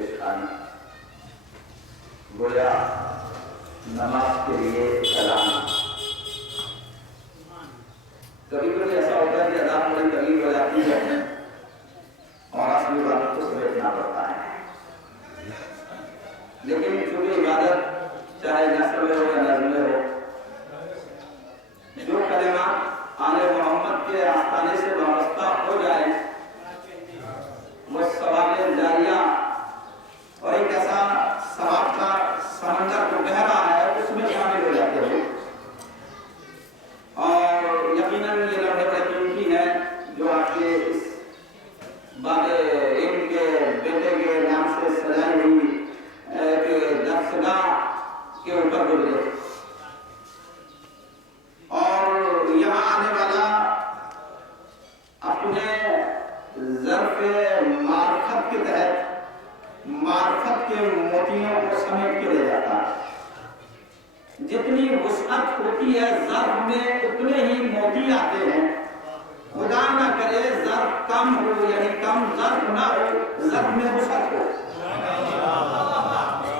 پیشانی گویا نماز کے لیے کلام. کبھی کبھی ایسا ہوتا ہے کہ اذان بڑی طویل ہو جاتی ہے اور اصلی عبادت کو سمیٹنا پڑتا ہے، لیکن چونکہ عبادت چاہے نثر میں ہو یا نظم میں ہو، جو کلمات آل محمد کے آستانے سے وابستہ ہو جائے وہ ثواب جاریہ اور ایک ایسا ثواب کا سمندر جو بہہ رہا ہے اس میں شامل ہو جاتے ہیں. اور یقیناً یہ لمحے بڑے قیمتی ہیں جو آپ کے اس باب علم کے بیٹے کے نام سے سجائی ہوئی ایک درسگاہ کے اوپر گزرے. اور یہاں آنے والا اپنے ظرف معرفت کے تحت معرفت کے موتیوں کو سمیٹ کے لے جاتا ہے. جتنی وسعت ہوتی ہے ظرف میں اتنے ہی موتی آتے ہیں. خدا نہ کرے ظرف کم ہو، یعنی کم ظرف نہ ہو، ظرف میں وسعت ہو.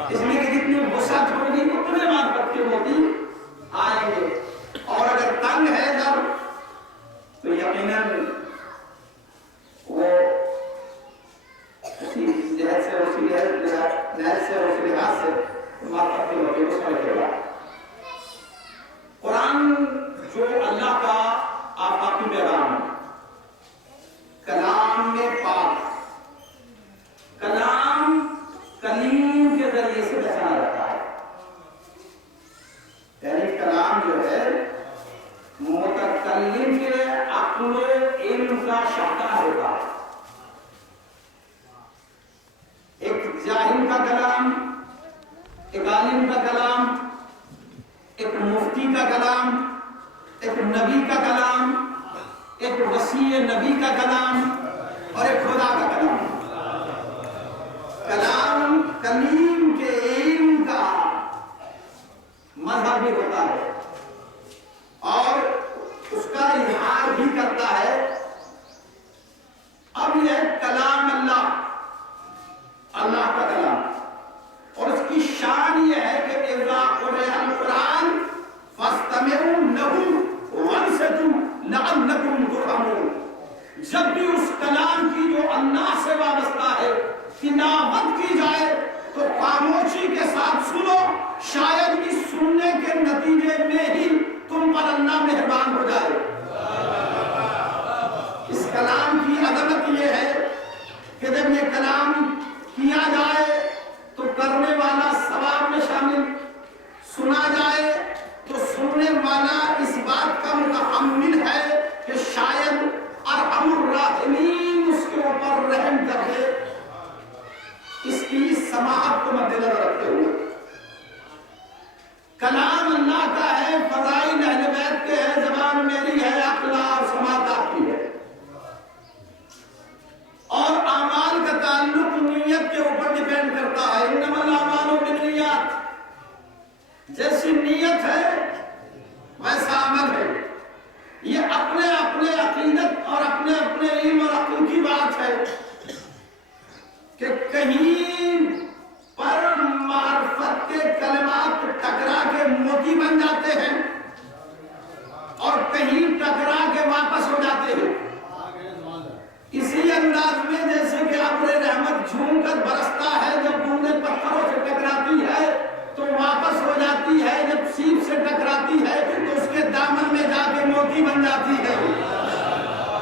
اس لیے کہ جتنی وسعت ہوگی اتنے معرفت کے موتی آئیں گے. اور اگر تنگ ہے ظرف تو یقیناً وہ اسی جہت سے اسی لحاظ سے معرفت کے موتی کو سمجھے گا. قرآن جو اللہ کا آفاقی پیغام ہے، کلام میں پاک، کلام کلیم کے ذریعے سے بچانا جاتا ہے. یعنی کلام جو ہے متکلم کے عقل و علم کا شاہکار ہوتا ہے. ایک جاہل کا کلام، ایک عالم کا کلام، ایک مفتی کا کلام، ایک نبی کا کلام، ایک وصی نبی کا کلام اور ایک خدا کا کلام. کلام کلیم کے علم کا مظہر بھی ہوتا ہے اور اس کا اظہار بھی کرتا ہے. اب یہ کلام اللہ کا کلام، اور اس کی شان یہ ہے کہ اذا قرئ القرآن فاستمعوا له وانصتوا لعلکم ترحمون. جب بھی اس کلام کی جو اللہ سے وابستہ ہے تلاوت کی جائے تو خاموشی کے ساتھ سنو، شاید اس سننے کے نتیجے میں ہی تم پر اللہ مہربان ہو جائے. اس کلام کی عظمت یہ ہے کہ جب یہ کلام کیا جائے تو کرنے والا ثواب میں شامل، سنا جائے تو سننے والا اس بات کا متحمل ہے کہ شاید ارحم الراحمین اس کے اوپر رحم کر دے. اس کی سماعت کو مد نظر رکھتے ہوئے کلام اللہ کا ہے، فضائل اہل بیت کے ہے، زبان میری ہے، عقل اور سماعت آپ کی ہے. اور اعمال کا تعلق نیت کے اوپر ڈیپینڈ کرتا ہے. انما الاعمال بالنیات، جیسی نیت ہے ویسا عمل ہے. یہ اپنے اپنے عقیدت اور اپنے اپنے علم اور عقل کی بات ہے کہ کہیں پر معرفت کے کلمات ٹکرا کے موتی بن جاتے ہیں اور کہیں ٹکرا کے واپس ہو جاتے ہیں. اسی انداز میں جیسے کہ ابر رحمت جھوم کر برستا ہے، جب بوندیں پتھروں سے ٹکراتی ہے تو واپس ہو جاتی ہے، جب سیب سے ٹکراتی ہے تو اس کے دامن میں جا کے موتی بن جاتی ہے.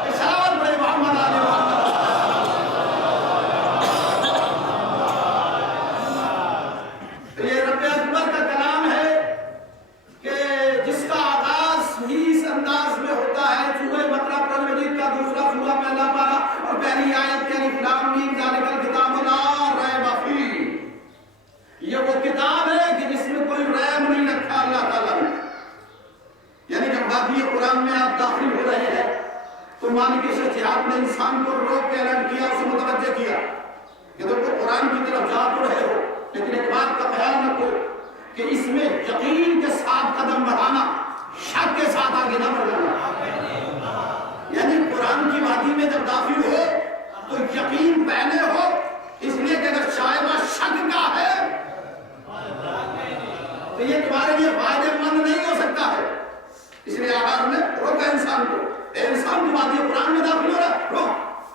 اشارت بڑے محمد علی محمد. یہ رب اکبر کا کلام ہے کہ جس کا آغاز ہی اس انداز میں ہوتا ہے. سورہ بقرہ قرآن مجید کا دوسرا سورہ پہلا پارہ اور پہلی آیت کے الف لام میم ذالک الکتاب لا ریب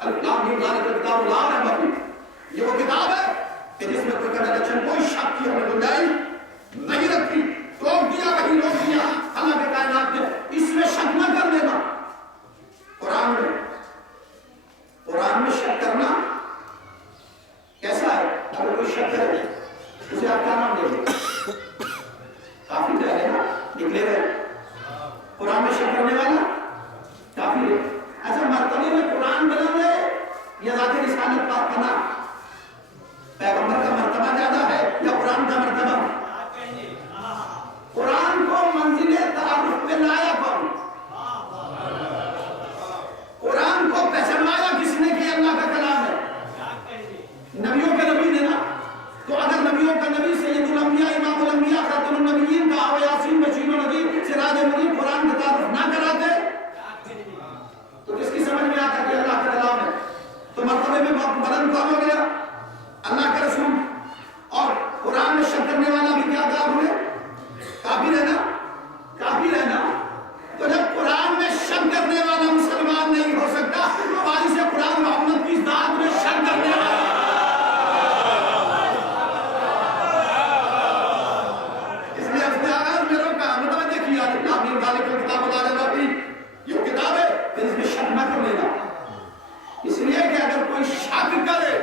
الکتاب نہیں لانے کا کتاب لا رہے ہیں باقی یہ وہ کتاب ہے کہ جس میں کوئی کنڈکشن کوئی شک کی ہمیں گنجائش نہیں رکھی روک دیا وہی روک دیا اللہ کے کائنات نے اس میں شک نہ کر دینا قرآن میں شک کرنا کیسا ہے اگر کوئی شک کرے اسے آپ کیا نام دیں گے کافی کہہ رہے نا نکلے گئے قرآن میں شک کرنے والا کافی ہے ایسا مرتبے میں قرآن بنا دے یا ذات رسالت پاک بنا پیغمبر کا مرتبہ زیادہ ہے یا قرآن کا مرتبہ قرآن کو منزل تعارف پہ لایا کون قرآن کو پہچانایا کس نے کہ اللہ کا کلام ہے نبیوں کے نبی نے نا تو اگر نبیوں کا نبی سید الانبیاء امام الانبیاء خاتم النبیین کا آو یاسین بشیر و نذیر سراج منیر قرآن کا تعارف نہ کراتے تو کس کی سمجھ میں آتا کہ اللہ کا کلام ہے تو مرتبے میں بلند کون ہو گیا اللہ کا رسول اور قرآن میں شک کرنے والا بھی کیا کہا ہوئے کافر ہے نا کافر ہے نا تو جب قرآن میں شک کرنے والا مسلمان نہیں ہو سکتا تو وارث قرآن محمد کی ذات میں شک کرنے والا اس لیے اس نے آغاز میں روکا متوجہ کیا نامی ذالک الکتاب لا ریب فیہ یہ کتاب ہے کہ اس میں شک نہ کر لینا اس لیے کہ اگر کوئی شک کرے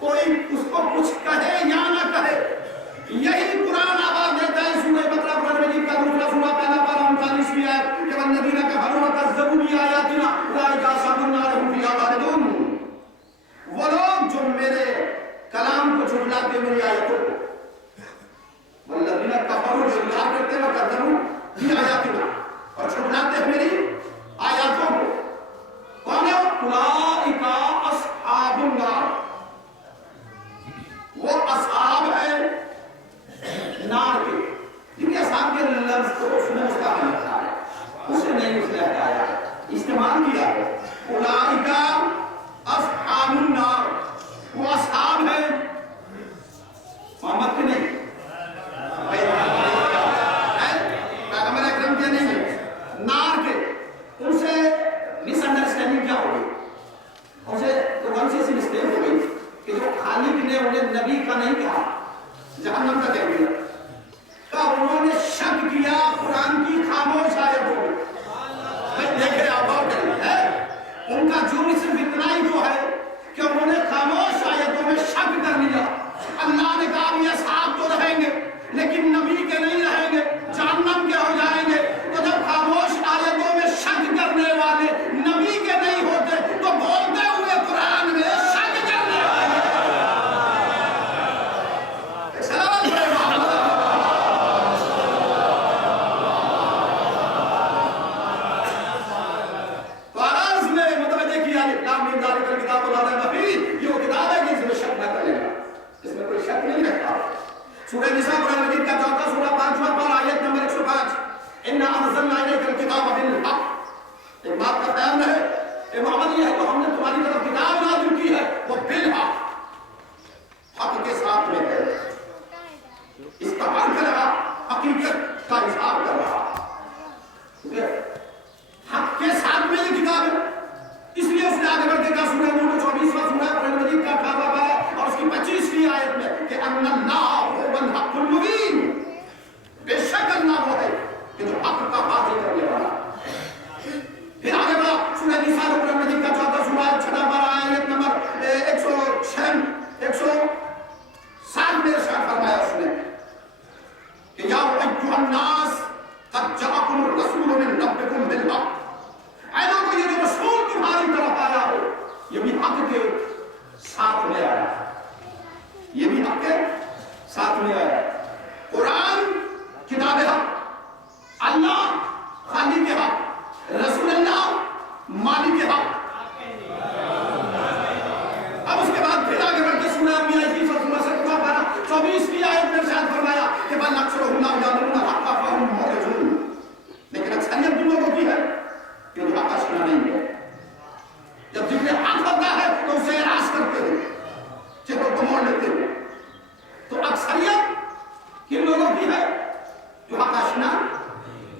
کوئی اس کو کچھ کہے یا نہ کہے یہی قرآن آواز دیتا ہے سورہ بقرہ قرآن مجید کا دوسرا سورہ پہلا پارہ 39ویں آیت کہ والذین کفروا وکذبوا بآیاتنا اولئک اصحاب النار هم فیہا خالدون وہ لوگ جو میرے کلام کو جھٹلاتے میری آیتوں کو والذین کفروا جو انکار کرتے ہیں وکذبوا بآیاتنا اور جھٹلاتے ہیں میری آیاتوں کو کون ہے اولئک اصحاب النار وہ اصحاب ہے نار کے کیونکہ اصحاب کے لفظ کو اس نے مستعمل رکھا ہے اسے نہیں اس نے ہٹایا استعمال کیا ہے اولئک اصحاب النار وہ اصحاب ہیں محمد کے نہیں پیغمبر اکرم کے نہیں ہے نار کے ان سے مس انڈرسٹینڈنگ کیا ہو گئی ان سے تو کون سی مسٹیک ہو گئی کہ جو خالق نے انہیں نبی کا نہیں کہا جہنم کا کہہ دیا کہ انہوں نے شک کیا قرآن کی خاموش آیتوں میں دیکھے آپ اور کریں ان کا جرم صرف اتنا ہی جو ہے کہ انہوں نے خاموش آیتوں میں شک کر لیا اللہ نے کہا یہ اصحاب تو رہیں گے لیکن نبی کے نہیں رہیں گے جہنم کے ہو جائیں گے تو جب خاموش آیتوں میں شک کرنے والے نبی کے نہیں ہوتے تو بولتے ہوئے قرآن میں شک کرنے والے تو آغاز میں متوجہ کیا الکتاب من ذالک الکتاب لا ریب فیہ یہ وہ کتاب ہے کہ اس میں شک نہ کرے گا اس میں کوئی شک نہیں رکھتا سورہ نساء قرآن مجید کا چوتھا سورہ 5واں پارہ آیت نمبر 105 انا انزلنا الیک الکتاب بالحق ایک بات کا خیال رہے اے محمد یہ ہے تو ہم نے تمہاری طرف کتاب نازل کی ہے وہ بالحق حق کے ساتھ میں ہے استعمال کر رہا حقیقت کا اظہار کر رہا حق کے ساتھ میں یہ کتاب ہے اس لیے اس نے آگے بڑھ کے کہا سورہ نور 24واں سورہ قرآن مجید کا 18واں پارہ اور اس کی 25ویں آیت میں کہ ان اللہ هو الحق المبین بے شک اللہ وہ ہے کہ جو حق کا واضح کرنے والا پھر آگے بڑھا سورہ نساء قرآن مجید کا 4واں سورہ 6واں پارہ آیت نمبر 107 میں ارشاد فرمایا اس نے کہ یا ایھا الناس قد جاءکم الرسول من ربکم بالحق اے لوگوں یہ جو رسول تمہاری طرف آیا ہو یہ بھی حق کے ساتھ میں آیا یہ بھی حق کے ساتھ میں آیا قرآن کتاب حق اللہ خالق حق رسول اللہ مالک حق اب اس کے بعد پھر آگے بڑھ کے سورہ انبیاء کی سورہ 24ویں آیت میں ارشاد فرمایا کہ بل اکثرهم لا یعلمون الحق فهم معرضون لیکن اکثریت تم لوگوں کی ہے کہ جو حق آشنا نہیں ہے جب ذکر حق ہوتا ہے تو اسے اعراض کرتے ہیں چہروں کو موڑ لیتے ہیں تو اکثریت کن لوگوں کی ہے جو حق آشنا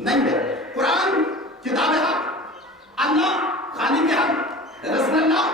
نہیں ہے قرآن کتاب حق اللہ خالق حق رسول اللہ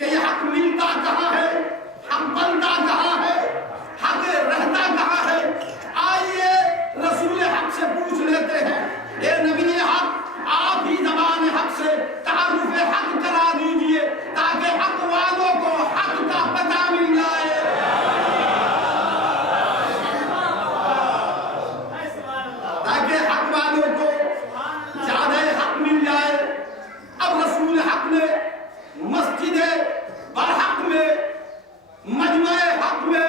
کہ یہ حق ملتا کہاں ہے، حق بنتا کہاں ہے، حق رہتا کہاں ہے۔ آئیے رسول حق سے پوچھ لیتے ہیں، اے نبی حق، آپ ہی زبان حق سے تعارف حق کرا دیجئے تاکہ حق والوں کو حق کا پتہ مل جائے۔ تاکہ حق والوں کو زیادہ حق مل جائے۔ اب رسول حق نے مسجد برحق میں، مجمع حق میں،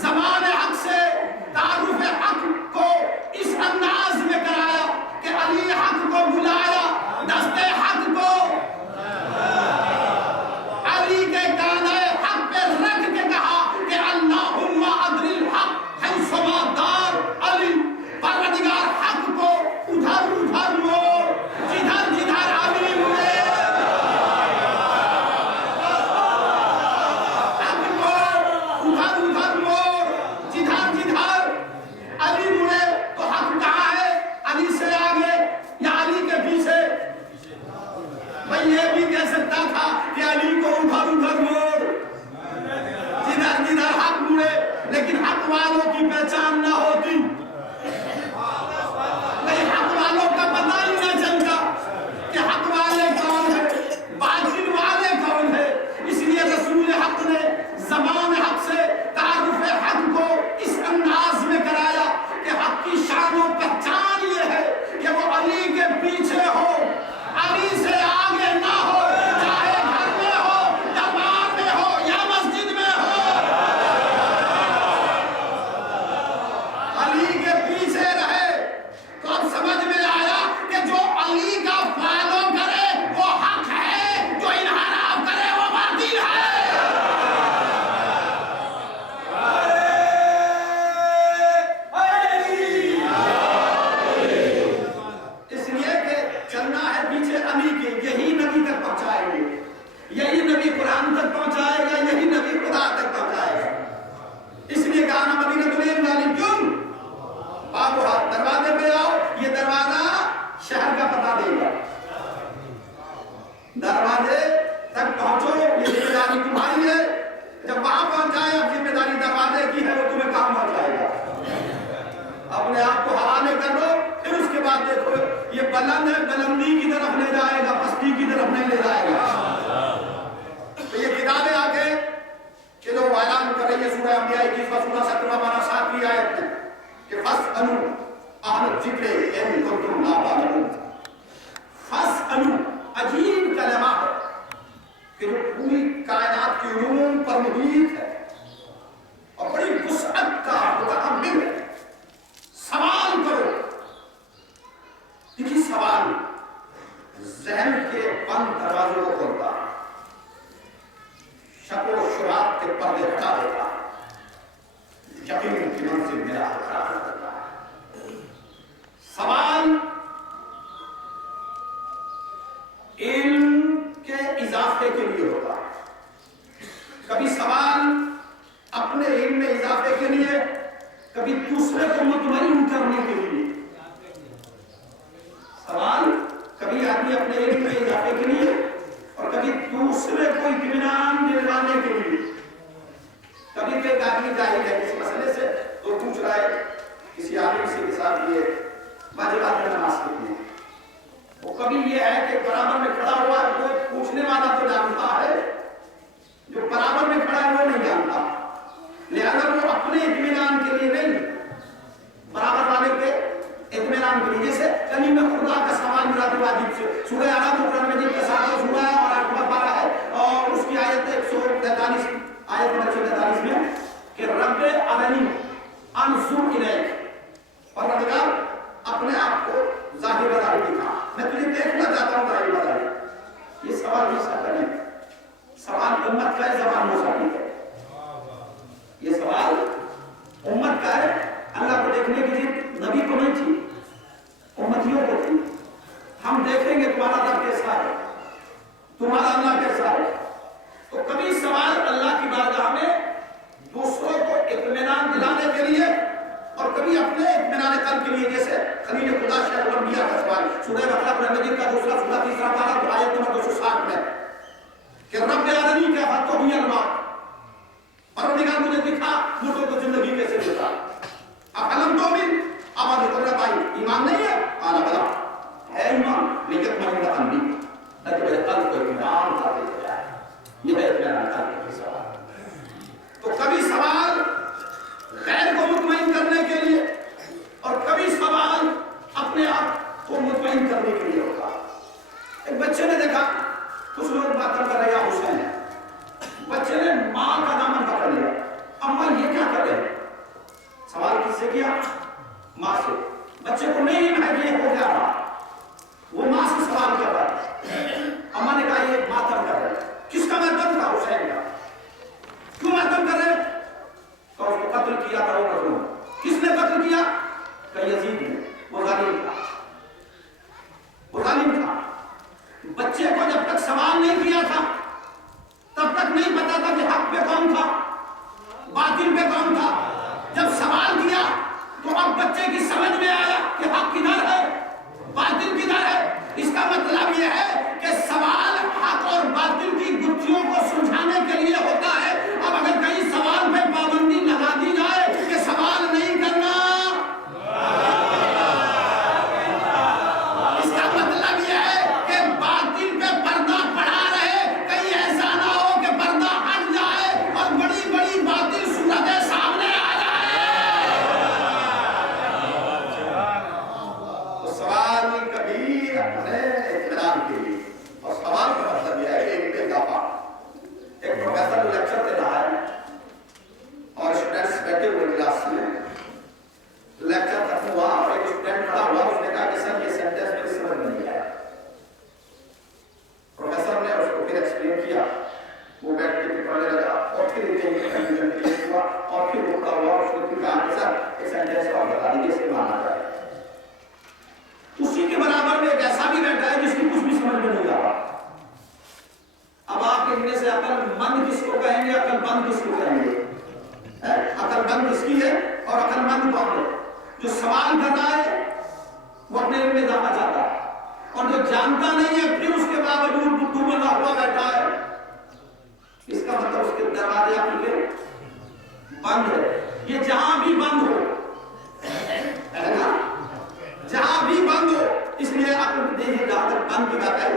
زمان حق سے تعارف حق کو اس انداز میں کرایا کہ علی حق کو بلایا، دست حق کو علی کے کانہ حق پہ رکھ کے کہا کہ اللہم ادر الحق حیثما دار علی، پروردگار حق کو ادھر ادھر موڑ جدھر جدھر علی مڑے، حق کو ادھر ادھر موڑ جدھر جدھر علی مڑے۔ تو حق کہاں ہے؟ علی سے آگے یا علی کے پیچھے؟ میں یہ بھی کہہ سکتا تھا کہ علی کو ادھر ادھر موڑ جدھر جدھر حق مڑے، لیکن حق والوں کی پہچان نہ ہوتی، نہیں حق والوں کا پتہ ہی نہ چلتا کہ حق والے کون ہیں، باطل والے کون ہیں۔ اس لیے رسول حق نے زمان حق سے تعارف حق کو اس انداز میں کرایا کہ حق کی شان و پہچان یہ ہے کہ وہ علی کے پیچھے ہو، علی سے آگے نہ ہو، چاہے گھر میں ہو، دربار میں ہو یا مسجد میں ہو، علی کے پیچھے رہے۔ تو اب سمجھ میں آیا کہ جو علی کا فالو کرے وہ حق ہے، جو انحراف کرے وہ باطل ہے۔ اس لیے کہ چلنا ہے پیچھے علی کے، یہی نبی تک پہنچائے گے، یہی نبی قرآن تک پہنچائے گا، یہی نبی خدا تک پہنچائے گا۔ اس لیے کہا نا مدینہ العلم کیوں بابوہا، دروازے پہ آؤ، یہ دروازہ شہر کا پتہ دے گا، دروازے تک پہنچو، یہ ذمہ داری تمہاری ہے۔ جب وہاں پہنچ جائے، اب ذمہ داری دروازے کی ہے، وہ تمہیں کام پہنچائے گا۔ اپنے آپ کو حوالے کر دو، پھر اس کے بعد دیکھو یہ بلند ہے، بلندی کی طرف لے جائے گا، پستی کی طرف نہیں لے جائے گا۔ تو یہ کتابیں آگے چلو اعلان کر رہی ہے سورہ انبیاء 21 سورہ 17 بارہ 7 آیت میں کہ فَاسْأَلُوا أَهْلَ الذِّكْرِ إِن كُنتُمْ لَا تَعْلَمُونَ۔ فَاسْأَلُوا عجیب کلمہ ہے کہ جو پوری کائنات کی علوم پر محیط ہے اور بڑی وسعت کا متحمل ہے۔ سوال کرو۔ دیکھیے سوال ذہن کے بند دروازوں کو کھولتا، شک و شبہات کے پردے ہٹا دیتا، یقین کی منزل میرا حقرار کرتا ہے۔ سوال علم کے اضافے کے لیے ہوتا ہے، کبھی سوال اپنے علم میں اضافے کے لیے، کبھی دوسرے کو مطمئن کرنے کے لیے۔ سوال کبھی آدمی اپنے علم میں اضافے کے لیے اور کبھی دوسرے کو اطمینان دلانے کے لیے۔ کبھی ایک آدمی جاہل ہے کسی مسئلے سے تو پوچھ رہا ہے کسی عالم سے کے ساتھ یہ واجبات میں نماز کتنی ہے، وہ کبھی یہ ہے کہ برابر میں کھڑا ہوا وہ پوچھنے والا تو جانتا ہے، جو برابر میں کھڑا ہے وہ نہیں جانتا، لہذا وہ اپنے اطمینان کے لیے نہیں، برابر والے کے اطمینان کے لیے۔ جیسے کلمہ خدا کا سوال مراد واجب سے، سورہ اعراف قرآن مجید کا 7واں سورہ ہے اور 8واں پارہ ہے، اور اس کی آیت 143 آیت نمبر 143 میں کہ رب ارنی انظر الیک، پروردگار اپنے آپ کو ظاہر بدار دکھا، میں تجھے دیکھنا چاہتا ہوں ظاہر بدار۔ یہ سوال موسیٰ کا نہیں، سوال امت کا ہے، زبان موسیٰ کی ہے۔ یہ سوال امت کا ہے، اللہ کو دیکھنے کی ضد نبی کو نہیں تھی، امتیوں کو تھی۔ ہم دیکھیں گے تمہارا رب کیسا ہے، تمہارا اللہ کیسا ہے۔ تو کبھی سوال اللہ کی بارگاہ میں دوسروں کو اطمینان دلانے کے لیے اور کبھی اپنے اطمینان قلب کے لیے، جیسے خلیل خدا شیخ الانبیاء کا سوال سورہ بقرہ قرآن مجید کا 2 سورہ 3 پارہ آیت نمبر 260 میں کہ رب ارنی کچھ لوگ باتیں کر رہے ہیں حسین ہے، بچے نے ماں کا دامن پکڑ لیا، اماں یہ کیا کر رہے ہیں؟ سوال کس سے کیا؟ ماں سے۔ بچے کو نہیں علم ہے کہ یہ ہو کیا رہا، وہ ماں سے سوال کر رہا ہے۔ اماں نے کہا یہ ماتم کر رہے ہیں۔ کس کا ماتم تھا؟ حسین کا۔ کیوں ماتم کر رہے ہیں؟ تو اس کو قتل کیا تھا وہ مظلوم۔ کس نے قتل کیا؟ کہ یزید نے، وہ ظالم تھا، وہ ظالم تھا۔ بچے کو جب تک سوال نہیں کیا تھا تب تک نہیں پتا تھا کہ حق پہ کون تھا، باطل پہ کون تھا۔ جب سوال کیا تو اب بچے کی سمجھ میں آیا کہ حق کدھر ہے، باطل کدھر ہے۔ اس کا مطلب یہ ہے کہ سوال حق اور باطل کی گتھیوں کو سلجھانے کے لیے ہوتا ہے۔ اب اگر کہیں سوال پہ پابندی لگا دی جائے کہ سوال نہیں کرنا، اس کا مطلب یہ ہے کہ باطل پہ پردہ پڑا رہے، کہیں ایسا نہ ہو کہ پردہ ہٹ جائے اور بڑی بڑی باطل صورتیں سامنے آ جائے۔ تو سوال کبھی اپنے اطمینان کے لیے، اور سوال کا مطلب یہ ہے کہ ایک پہ اضافہ۔ ایک پروفیسر لیکچر دے رہا ہے اور اسٹوڈنٹس بیٹھے ہوئے کلاس میں، لیکچر ختم ہوا اور ایک اسٹوڈنٹ کھڑا ہوا، اس نے کہا کہ سر یہ سینٹینس میری سمجھ میں نہیں آیا۔ پروفیسر نے اس کو پھر ایکسپلین کیا، وہ بیٹھ کے پڑھنے لگا اور پھر کنفیوژن کریٹ ہوا اور پھر وہ کھڑا ہوا اور اس نے پھر کہا کہ سر یہ سینٹینس کو آپ بتا دیجیے اس کے معنی کیا ہے۔ اسی کے برابر میں ایک ایسا بھی بیٹھا ہے جس کی کچھ بھی سمجھ میں نہیں آ رہا۔ اب آپ ان میں سے عقل مند کس کو کہیں گے، عقل مند کس کو کہیں گے؟ عقل مند کس کی ہے اور عقل مند کون ہے؟ جو سوال کر رہا ہے وہ اپنے علم میں اضافہ چاہتا ہے، اور جو جانتا نہیں ہے پھر اس کے باوجود بدھو بنا ہوا بیٹھا ہے، اس کا مطلب اس کے دروازے آپ کے بند ہے۔ یہ جہاں بھی بند ہو، ہے نا، جہاں بھی بند ہو، اس لیے آپ دیکھیے جہاں تک بند کی بات ہے،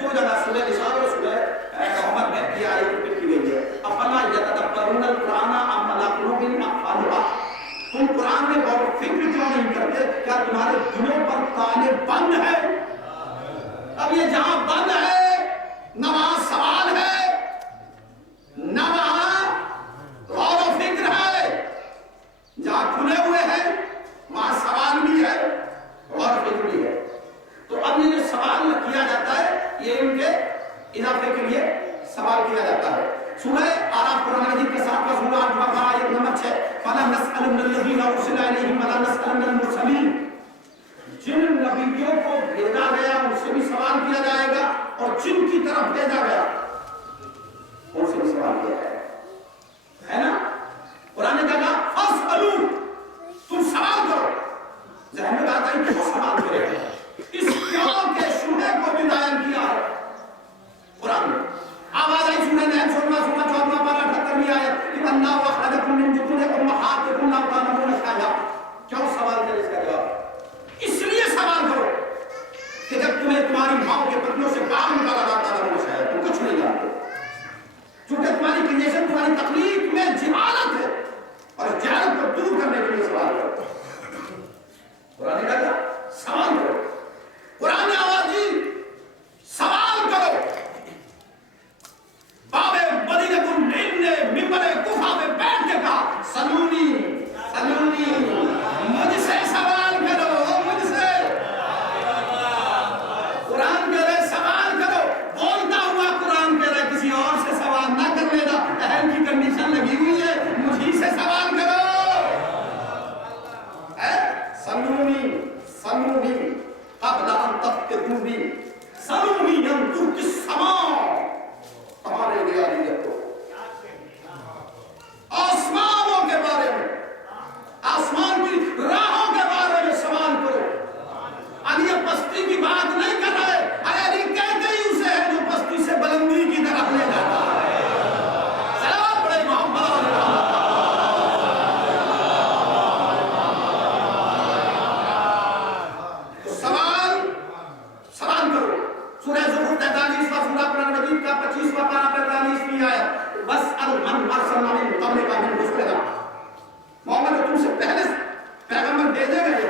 دو جگہ سورہ نساء اور سورہ محمد میں یہ آیت ذکر کی گئی ہے۔ افلا یتدبرون القرآن ام علی قلوب اقفالها، تم قرآن میں غور و فکر کیوں نہیں کرتے؟ کیا تمہارے دلوں پر تالے بند ہے؟ اب یہ جہاں بند ہے نہ وہاں سوال ہے، نہ وہاں غور و فکر ہے۔ جہاں کھلے ہوئے ہیں وہاں سوال بھی ہے، غور و فکر بھی ہے۔ تو اب یہ جو سوال کیا جاتا ہے یہ ان کے اضافے کے لیے سوال کیا جاتا ہے۔ سورہ اعراف قرآن مجید کے 7واں سورہ 8واں پارہ آیت نمبر 6، فَلَا نَسْأَلُنَّ الَّذِينَ أُرْسِلَ إِلَيْهِمْ وَلَا نَسْأَلُنَّ الْمُرْسَلِينَ، جن نبیوں کو بھیجا گیا ان سے بھی سوال کیا جائے گا اور جن کی طرف بھیجا گیا ان سے بھی سوال کیا جائے گا، ہے نا۔ قرآن نے کہا فَاسْأَلُوا، تم سوال کرو۔ ذہن میں بات آئی کہ وہ سوال کرے گا، اس کیوں کے شبہ کو بھی دائر کیا ہے قرآن نے۔ آواز آئی سورہ نحل 16واں 14واں پارہ 78ویں آیت کہ اللہ اخرجکم من بطون امہاتکم لا تعلمون شیئا۔ کیوں سوال کرے؟ اس کا جواب اس لیے سوال کرو کہ جب تمہیں تمہاری ماں کے پتنوں سے باہر نکالا جاتا ہے وہ شاید تم کچھ نہیں جانتے، چونکہ تمہاری کنڈیشن تمہاری تخلیق میں جہالت ہے، اور جہالت کو دور کرنے کے لیے سوال کرو۔ قرآن نے کہا سوال کرو، قرآن نے آواز دی سوال کرو۔ بابے مدینہ العلم نے ممبر کوفہ میں بیٹھ کے کہا سلونی سلونی، مجھ سے سوال کرو، مجھ سے۔ قرآن کہہ رہے سوال کرو، بولتا ہوا قرآن کہہ رہے کسی اور سے سوال نہ کر لینا، اہل کی کنڈیشن لگی ہوئی ہے، مجھے سے سوال کرو۔ سلونی سلونی قبل ان تفتنوا بی، سلونی ینظر فی السماء، ہمارے لیے رکھو آسمانوں کے بارے میں، آسمان کی راہوں کے بارے میں سوال کرو۔ اب یہ پستی کی بات نہیں کر رہے، ارے کہتے ہی اسے ہے جو پستی سے بلندی کی طرف لے جاتا ہے۔ سلام پڑے محمد۔ تو سوال کرو۔ سورہ زخرف 43واں سورہ قرآن مجید کا 25واں پارہ 45ویں آیت، وَاسْأَلْ مَنْ أَرْسَلْنَا مِن قَبْلِكَ مِن رُسُلِنَا، محمد تم سے پہلے پیغمبر بھیجے گئے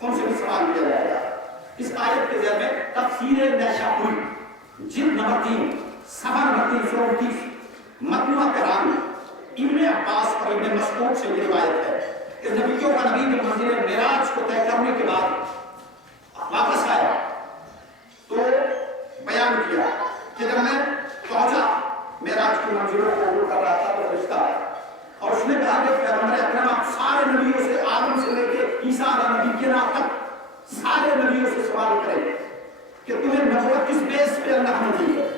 ان سے بھی سوال کیا جائے گا۔ اس آیت کے ذریعے میں تفسیر نیشاپوری جلد نمبر 3 صفحہ نمبر 329 متنوع قرآن ابن عباس اور ابن مسعود سے یہ روایت ہے کہ نبیوں کا نبی کے منزل معراج کو طے کرنے کے بعد واپس آیا تو بیان کیا کہ جب میں پہنچا معراج کی منزلوں کو عبور کر رہا تھا تو فرشتہ آیا اور اس نے کہا کہ پیغمبر اکرم آپ سارے نبیوں سے آدم سے لے کے عیسیٰ علیہ نبی کے نام تک سارے نبیوں سے سوال کریں کہ تمہیں نبوت کس بیس پہ اللہ نے دی ہے.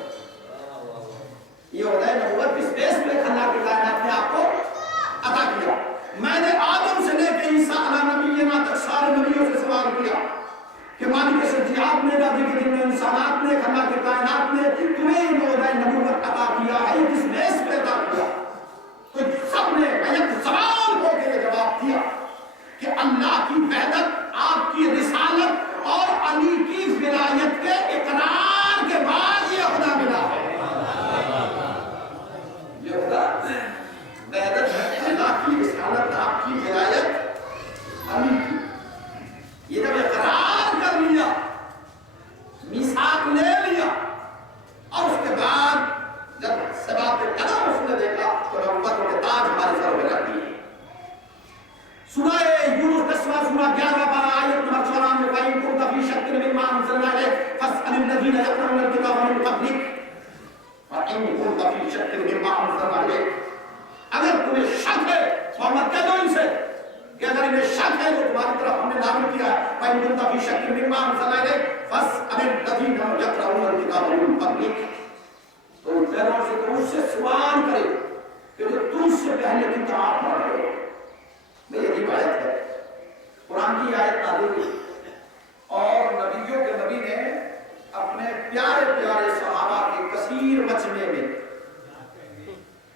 یہ ہوتا ہے نبوت کس بیس پہ اللہ کی کائنات نے آپ کو عطا کیا. میں نے آدم سے لے کے عیسیٰ علیہ نبی کے نام تک سارے نبیوں سے سوال کیا کہ مالک سجیات نے دادی کے دن میں انسانات نے اللہ کی کائنات نے تمہیں جو ہے نبوت عطا کیا ہے یہ کس بیس پہ عطا کیا. تو سب نے ایک سوال ہو کے جواب دیا کہ اللہ کی وحدت آپ کی رسالت اور علی کی ولایت کے اقرار کے بعد یہ خدا ملا ہے. یہ خدا وحدت اللہ کی رسالت آپ کی ولایت علی کی یہ جب اقرار کر لیا میثاق لے لیا اور اس کے بعد جب سبات قدم اس نے دیکھا تو نبوتوں کے تاج ہمارے سر پہ رکھ دیے. سورہ یونس 10واں سورہ 11 پارہ آیت نمبر 94 فَإِن كُنتَ فِي شَكٍّ مِّمَّا أَنزَلْنَا إِلَيْكَ فَاسْأَلِ الَّذِينَ يَقْرَؤُونَ الْكِتَابَ مِن قَبْلِكَ فَإِن كُنتَ فِي شَكٍّ مِّمَّا أَنزَلْنَا إِلَيْكَ. اگر تمہیں شک ہے محمد کہہ دو ان سے کہ اگر انہیں شک ہے جو تمہاری طرف ہم نے نازل کیا ہے فَإِن كُنتَ فِي شَكٍّ مِّمَّا أَنزَلْنَا إِلَيْكَ فَاسْأَلِ الَّذِينَ يَقْرَؤُونَ الْكِتَابَ مِن قَبْلِكَ. تو پیروں سے تو اس سے سوال کرے کہ جو تم سے پہلے کتاب پڑھ رہے ہو. یہ روایت ہے قرآن کی آیت نازل ہوئی اور نبیوں کے نبی نے اپنے پیارے پیارے صحابہ کے کثیر مجمع میں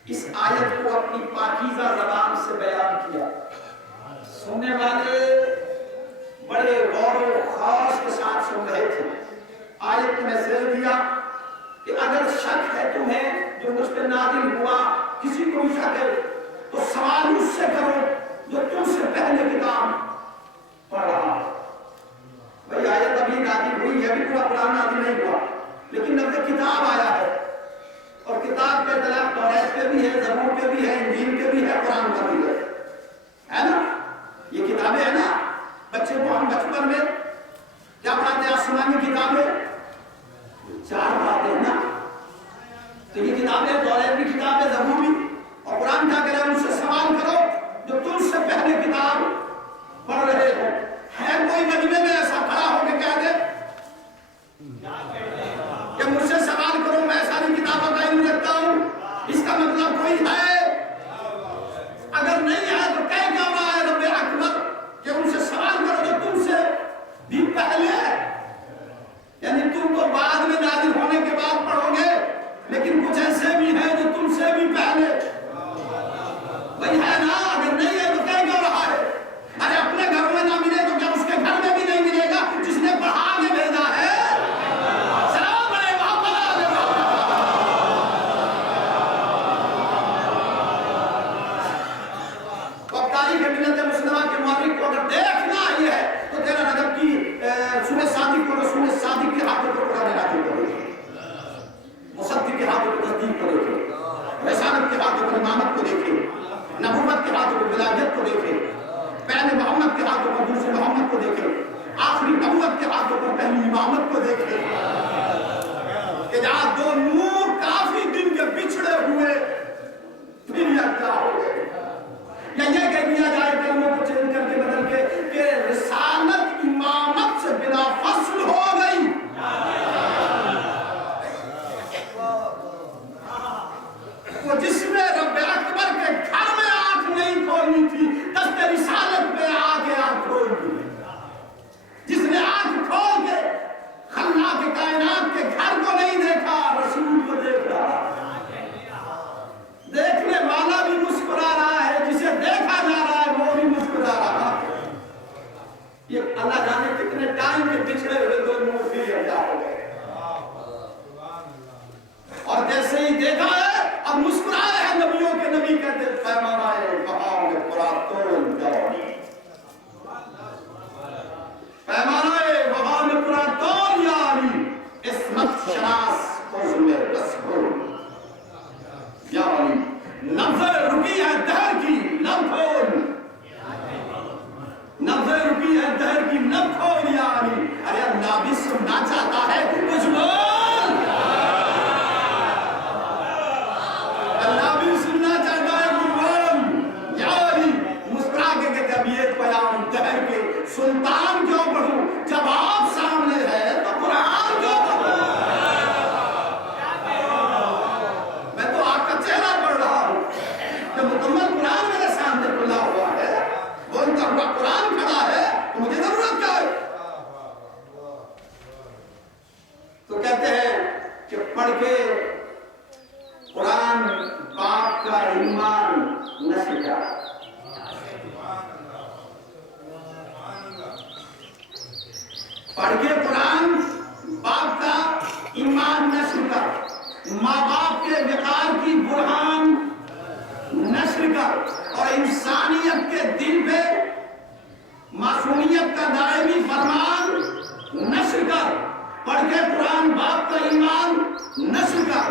اس آیت کو اپنی پاکیزہ زبان سے بیان کیا. سننے والے بڑے غور و خوض کے ساتھ سن رہے تھے. آیت میں میسج دیا کہ اگر شک ہے تمہیں جو مجھ پہ نازل ہوا کسی کو بھی شک ہے تو سوال اس سے کرو جو تم سے پہلے کتاب پڑھ رہا. بھئی آیت ابھی نازل ہوئی ہے ابھی پورا قرآن نازل نہیں ہوا لیکن اب کتاب آیا ہے اور کتاب کا اطلاق توریت پہ بھی ہے زبور پہ بھی ہے انجیل پہ بھی ہے قرآن پہ بھی ہے نا. یہ کتابیں ہیں نا. بچے کو ہم بچپن میں کیا پڑھاتے ہیں آسمانی کتابیں 4 باتیں ہیں نا. تو یہ کتابیں توریت کی کتاب ہے زبور بھی اور قرآن کیا کہہ رہا ہے ان سے سوال کرو جو تم سے پہلے کتاب پڑھ رہے ہو. ہے کوئی مجمع میں ایسا کھڑا ہو کے کہہ دے کہ مجھ سے سوال کرو میں ساری کتابوں کا علم رکھتا ہوں. اس کا مطلب کوئی ہے؟ اگر نہیں ہے تو کہہ کیا رہا ہے رب اکبر کہ ان سے سوال کرو جو تم سے بھی پہلے یعنی تم تو بعد میں نازل ہونے کے بعد پڑھو گے لیکن کچھ ایسے بھی ہیں جو تم سے بھی پہلے وہی ہے نا. اگر نہیں ہے تو کہہ کیوں رہا ہے؟ ارے اپنے گھر میں نہ ملے تو کیا اس کے گھر میں بھی نہیں ملے گا جس نے پڑھا کے بھیجا ہے. سلام بڑے اب تاریخ ملت مسلمہ کے مورخ کو اگر دیکھنا یہ ہے تو تیرا رجب کی سورہ صادق کو رسول صادق کے ہاتھوں پر قرآن نازل کرو مصدق کے ہاتھوں پر تصدیق کو دیکھے رسالت کے ہاتھوں پر امامت کو دیکھے نبوت کے ہاتھوں پر ولایت کو دیکھے پہلے محمد کے ہاتھوں پر دوسرے محمد کو دیکھے آخری نبوت کے ہاتھوں پر پہلی امامت کو دیکھے کہ جہاں دو نور کافی دن کے بچھڑے ہوئے پھر یہ کیا ہو گئے یا یہ کہہ دیا جائے کلموں کو چینج کر کے بدل کے کہ رسالت امامت سے بلا فصل ہو گئی. وہ جس میں رب اکبر کے گھر میں آنکھ نہیں کھولنی تھی دست رسالت میں آگے آنکھ کھول دی. جس نے آنکھ کھول کے خلاق کائنات کے گھر کو نہیں دیکھا رسول کو دیکھا. دیکھنے والا بھی مسکرا رہا ہے جسے دیکھا جا رہا ہے وہ بھی مسکرا رہا ہے. یہ اللہ جانے کتنے ٹائم کے پچھڑے ہوئے دو نور بھی ادا ہو گئے اور جیسے ہی دیکھا ہے اب مسکرائے ہیں نبیوں کے نبی کہتے پیمانہ بہاؤ میں پورا تول جاؤ پیمانہ بہاؤ میں پورا تول یا علی عصمت شناس پڑھ کے قرآن باپ کا ایمان نہ سکھا، پڑھ کے قرآن باپ کا ایمان نشر کر، ماں باپ کے وقار کی برہان نشر کر، اور انسانیت کے دل پہ معصومیت کا دائمی فرمان نشر کر، پڑھ کے قرآن باپ کا ایمان نشر کر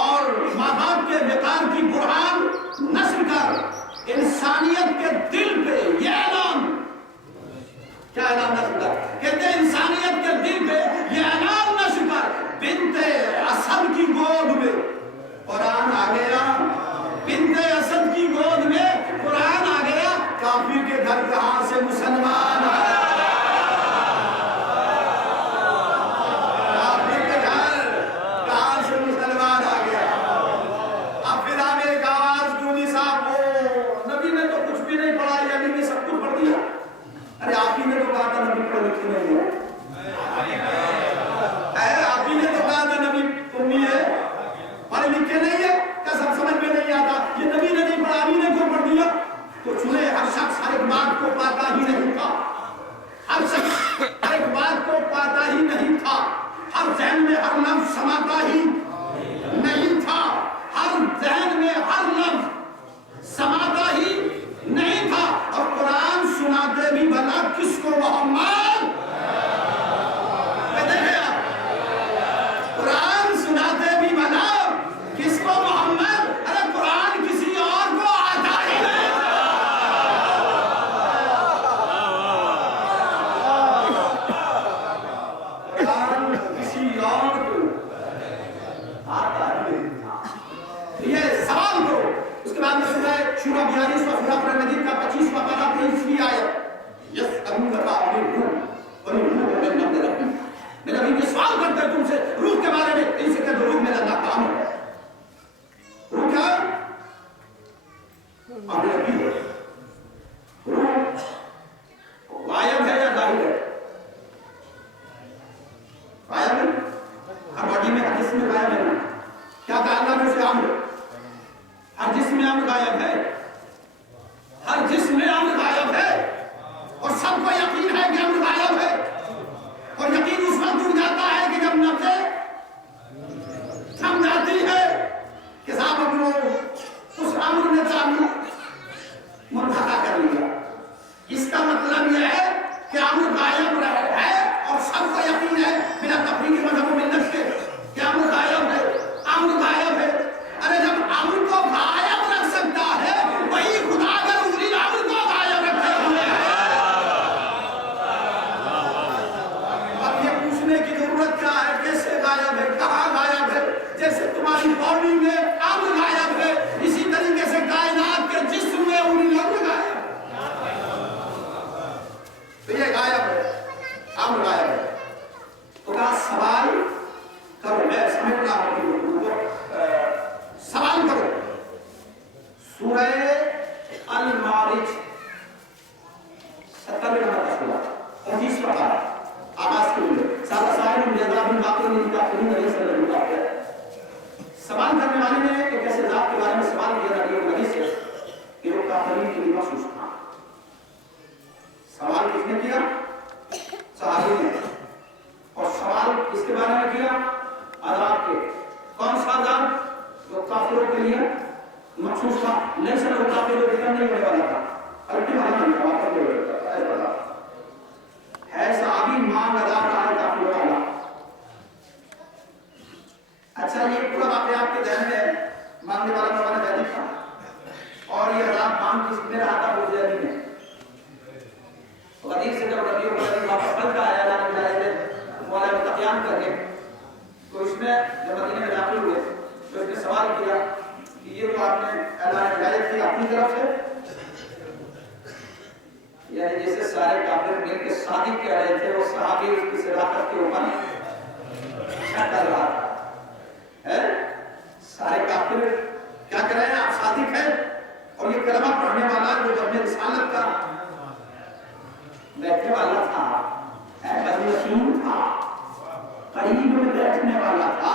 اور ماں باپ کے وقار کی برہان نشر کر۔ انسانیت کے دل پہ یہ اعلان، کیا اعلان نشر کر؟ کہتے ہیں انسانیت کے دل پہ یہ اعلان نشر کر، بنت اسد کی گود میں قرآن آ گیا، بنت اسد کی گود میں قرآن آ گیا، کافر کے گھر کہاں سے مسلمان آیا، کافر کے گھر کہاں سے مسلمان آ گیا۔ اب پھر آپ ایک آواز گونجی، صاحب وہ نبی نے تو کچھ بھی نہیں پڑھا، یا نبی نے سب کچھ پڑھ دیا۔ ارے آپ ہی نے تو کہا تھا نبی پڑھ لکھی نہیں ہے، آپ ہی نے تو کہا تھا نبی امی ہے، پڑھ لکھے نہیں ہے، کیا سب سمجھ میں نہیں آتا؟ یہ نبی نے نہیں پڑھا، ابھی نے کیوں پڑھ دیا؟ تو چنے ہر شخص ہر ایک بات کو پاتا ہی نہیں تھا، ہر شخص ہر ایک بات کو پاتا ہی نہیں تھا، ہر ذہن میں ہر لفظ سماتا ہی نہیں تھا، ہر ذہن میں ہر لفظ سماتا ہی نہیں تھا، اور قرآن سناتے بھی بھلا کس کو؟ محمد۔ کہتے ہیں آپ قرآن سناتے بھی بھلا کس کو؟ محمد۔ ارے قرآن کسی اور کو آتا ہی نہیں تھا، قرآن کسی اور کو آتا ہی نہیں تھا۔ یہ سوال کرو، اس کے بعد میں سورہ شورى 42واں سورہ قرآن مجید کا 25واں پارہ 23ویں آیت، یسألونک عن الروح قل الروح من امر ربی۔ میرے نبی یہ سوال کرتے ہیں تم سے روح کے بارے میں، ان سے کہتے روح میرا اللہ کام ہے۔ روح کیا ہے؟ امر ربی ہے۔ روح غائب ہے یا ظاہر ہے؟ غائب ہے، ہر باڈی میں ہر جسم میں غائب ہے۔ کیا کہا اللہ نے اسے؟ امر، ہر جسم میں امر غائب ہے، ہر جسم میں امر غائب ہے، اور سب کو یقین ہے کہ امر غائب ہے، اور یقین اس وقت اڑ جاتا ہے کہ جب نفسیں تھم جاتی ہے کہ صاحب اب وہ اس امر نے تعلق منقطع کر لیا۔ اس کا مطلب یہ ہے کہ امر غائب ہے اور سب کو یقین ہے بلا تفریق مذہب و ملت کے کہ امر غائب ہے، امر غائب ہے۔ ارے جب امر کو غائب رکھ سکتا ہے وہی خدا اگر اسی امر کو غائب رکھے ہوئے ہے، اب یہ پوچھنے کی ضرورت کیا ہے کیسے غائب ہے، کہاں غائب ہے؟ جیسے تمہاری باڈی میں امر غائب ہے، اسی طریقے سے کائنات کے جسم میں امر غائب ہے۔ تو یہ غائب ہے، امر غائب ہے۔ تو کہا سوال کرو، میں سمجھ رہا ہوں سوال کرو۔ سورہ المعارج 70 نمبر سورہ 25واں پارہ، آغاز کے لیے سارا سائر الجزاب باقی نہیں کا کوئی نہیں سے نہیں کا۔ سوال کرنے والے نے ایک ایسے ذات کے بارے میں سوال کیا تھا کہ نبی سے کہ وہ کافرین کے لیے مخصوص تھا۔ سوال کس نے کیا؟ صحابی نے، اور سوال اس کے بارے میں کیا؟ عذاب کے۔ کون سا عذاب؟ جو کافروں کے لیے مخصوص تھا، نہیں سے لوگ کافروں کے لیے نہیں ہونے والا تھا، الٹی والا نہیں تھا، واپس نہیں ہونے والا تھا۔ ہے صحابی مانگ عذاب رہا ہے کافروں والا۔ اچھا یہ پورا واقعہ آپ کے ذہن میں مانگنے والا مولانا جادی تھا، اور یہ عذاب مانگ کس میں رہا تھا؟ وہ جادی میں۔ حدیث سے جب ربیع الاول واپس پلٹ کا آیا اللہ نے نے مولا میں قیام کر کے، تو اس میں جب مدینے میں داخل ہوئے تو اس نے سوال کیا کہ یہ جو آپ نے اللہ نے ہدایت کی اپنی طرف سے، یعنی جیسے سارے کافر مل کے صادق کہہ رہے تھے، وہ صحابی اس کی صداقت کے اوپر شک کر رہا تھا۔ سارے کافر کیا کہہ رہے ہیں؟ آپ صادق ہیں، اور یہ کلمہ پڑھنے والا جو جب میں رسالت کا بیٹھنے والا تھا، نسیم تھا، قریب میں بیٹھنے والا تھا،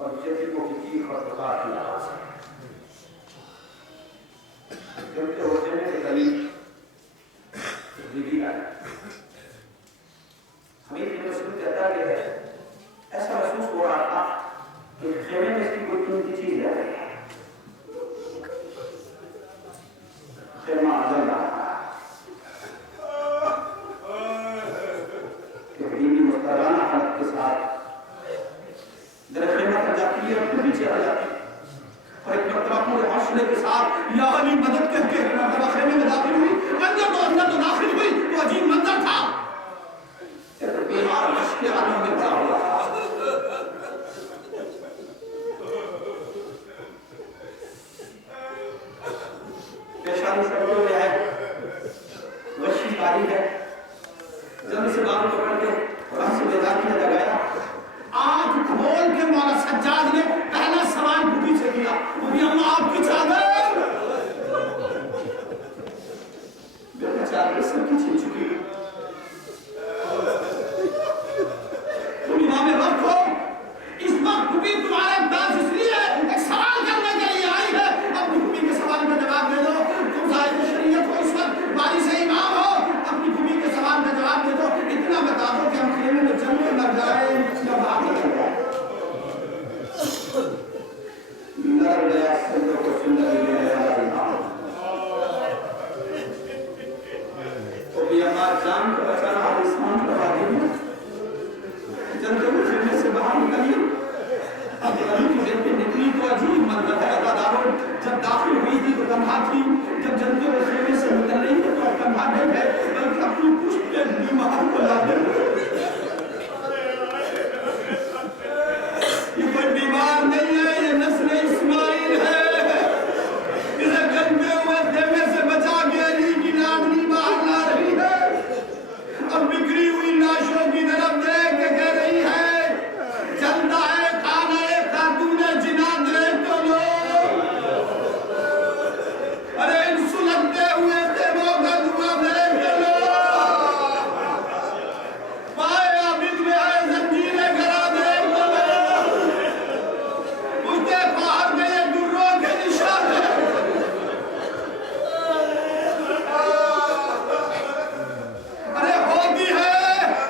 اور جتنوں کی چیخ اور پکار کی آواز ہے جبکہ وہ جنے کے قریب زندگی آئی ہمیں یہ مسئلہ کہتا ہے ایسا محسوس ہو رہا تھا کہ خیمے میں اس کی کوئی قیمتی چیز ہے خیمہ جل رہا تھا کہ بیوی محترمانہ حالت کے ساتھ در خیمہ پر جاتی ہے اور پھر پیچھے آ جاتی ہے اور ایک مرتبہ پورے حوصلے کے ساتھ یا علی مدد کہہ کے مرتبہ خیمے میں داخل ہوئی اندر تو داخل ہوئی تو عجیب منظر تھا ایک بیمار مشکل عالم میں پڑا ہوا تھا پیشانی سڑکوں میں ہے وشی کاری ہے جلدی سے بابو پکڑ کے وہاں سے بیدار کیا لگایا آنکھ کھول کے مولا سجاد نے پہلا سوال بھوٹی سے کیا بھوٹی اما آپ کی چادر بیٹا چادر سب کی چھن چکی تم امام وقت ہو اس وقت بھوٹی تمہارے پاس اس لیے ایک سوال کرنے کے لیے آئی ہے اب بھوٹی کے سوال کا جواب دے دو تم صاحب شریعت ہو اس وقت باری سے امام ہو اپنی بھوٹی کے سوال کا جواب دے دو اتنا بتا دو کہ ہم خیمے میں جنگ میں مر جائیں یا بات نہ کر جائیں لڑ گیا سندر کو سندر گیا امام تو بھی ہمارا جان کو بچانا اور اسمان کو بھاگی ہے جنگ میں خیمے سے باہر نکلی اب علی کی جن پہ نکلی تو عجیب منظر ہے عزاداروں جب داخل ہوئی تھی تو تنہا تھی جب جنگ کے خیمے سے نکل رہی ہے تو تنہا نہیں ہے بلکہ اپنی پشت پہ بیمار کو لا دے یہ کوئی بیمار نہیں ہے یہ نسل اسماعیل ہے اسے جنگے ہوئے خیمے سے بچا کے علی کی لاڈلی باہر لا رہی ہے اب بکھری ہوئی لاشوں کی طرف دیکھ کے کہہ رہی ہے چلتا ہے کھانا ہے خاتون جنا دیکھ تو لو ارے ان سلگتے ہوئے خیموں کا دعا دیکھ تو لو پائے عابد میں ہے زنجیریں گرا دیکھ تو لو مجھتے باہر میں یہ دروں کے نشان ہے ارے ہوتی ہے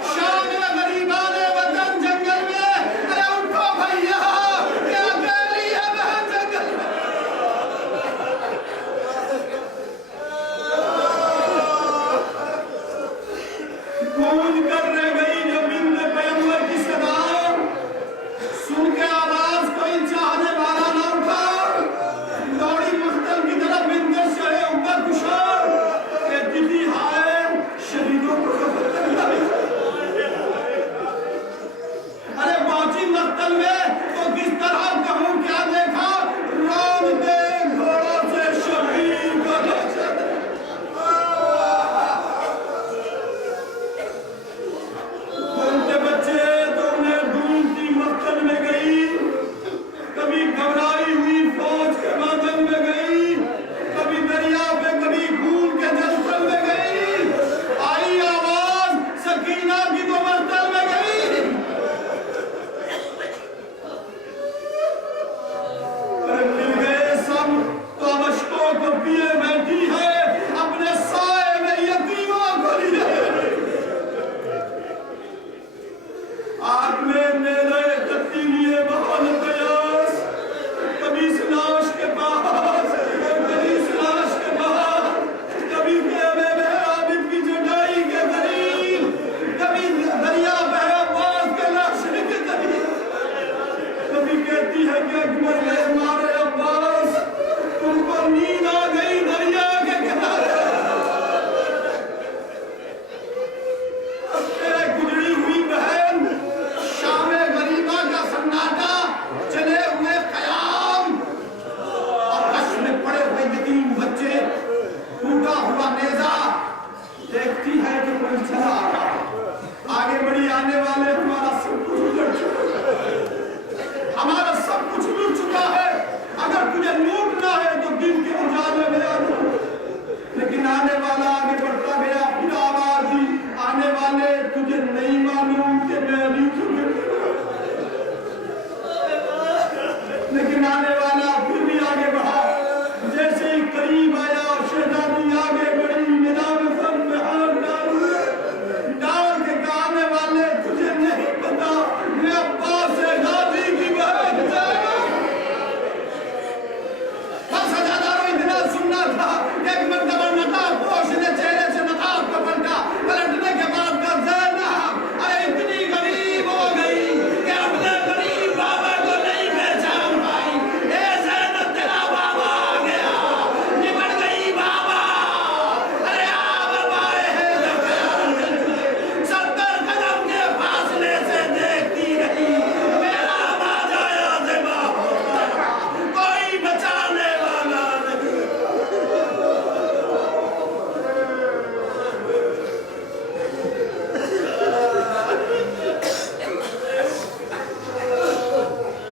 شام غریبان وطن جنگل میں ارے اٹھو بھئیہ کیا اکیلی ہے بہن جنگل میں کون کر رہ گئی جو بند پیغمبر کی صدا سن کے آواز کوئی چاہنے والا نہ اٹھا دوڑی مختل کی طرف بند شہے اوپر کشار کہ دلی ہائے شہیدوں کو ختم لگے ارے پہنچی مختل میں تو کس طرح کہوں کیا دیکھا رون دے گھوڑوں سے شہید کو دوچت بولتے بچے تو انہیں ڈھونڈتی مختل میں گئی کبھی گھبرائی ہوئی فوج کے مادن میں گئی کبھی دریا پہ کبھی خون کے جلسل میں گئی آئی آواز سکینہ کی تو مختل میں گئی ارے مل گئے سب تو اب اشکوں کو پیے بیٹھی ہے اپنے سائے میں یتیموں کو لیے آگ میں نیلے کتی لیے بہت پیاس کبھی اس لاش کے پاس کبھی اس لاش کے پاس کبھی خیمے میں عابد کی جٹائی کے قریب کبھی دریا پہ عباس کے لاشے کے قریب کبھی کہتی ہے کہ اکبر گئے مارے عباس تم کو نیند آ گئی دریا کے کنارے تیرے گزری ہوئی بہن شام غریبہ کا سناٹا چلے ہوئے قیام اور حش میں پڑے ہوئے یتیم بچے ٹوٹا ہوا نیزہ دیکھتی ہے کہ کوئی چلا آ رہا آگے بڑی آنے والے ہمارا سب کچھ لٹ چکا ہمارا سب کچھ لٹ چکا ہے اگر تجھے لوٹنا ہے تو دن کے اجالے میں آ جاؤ لیکن آنے والا آگے بڑھتا گیا پھر آواز دی آنے والے تجھے نہیں معلوم کہ میں بھی تجھے لیکن آنے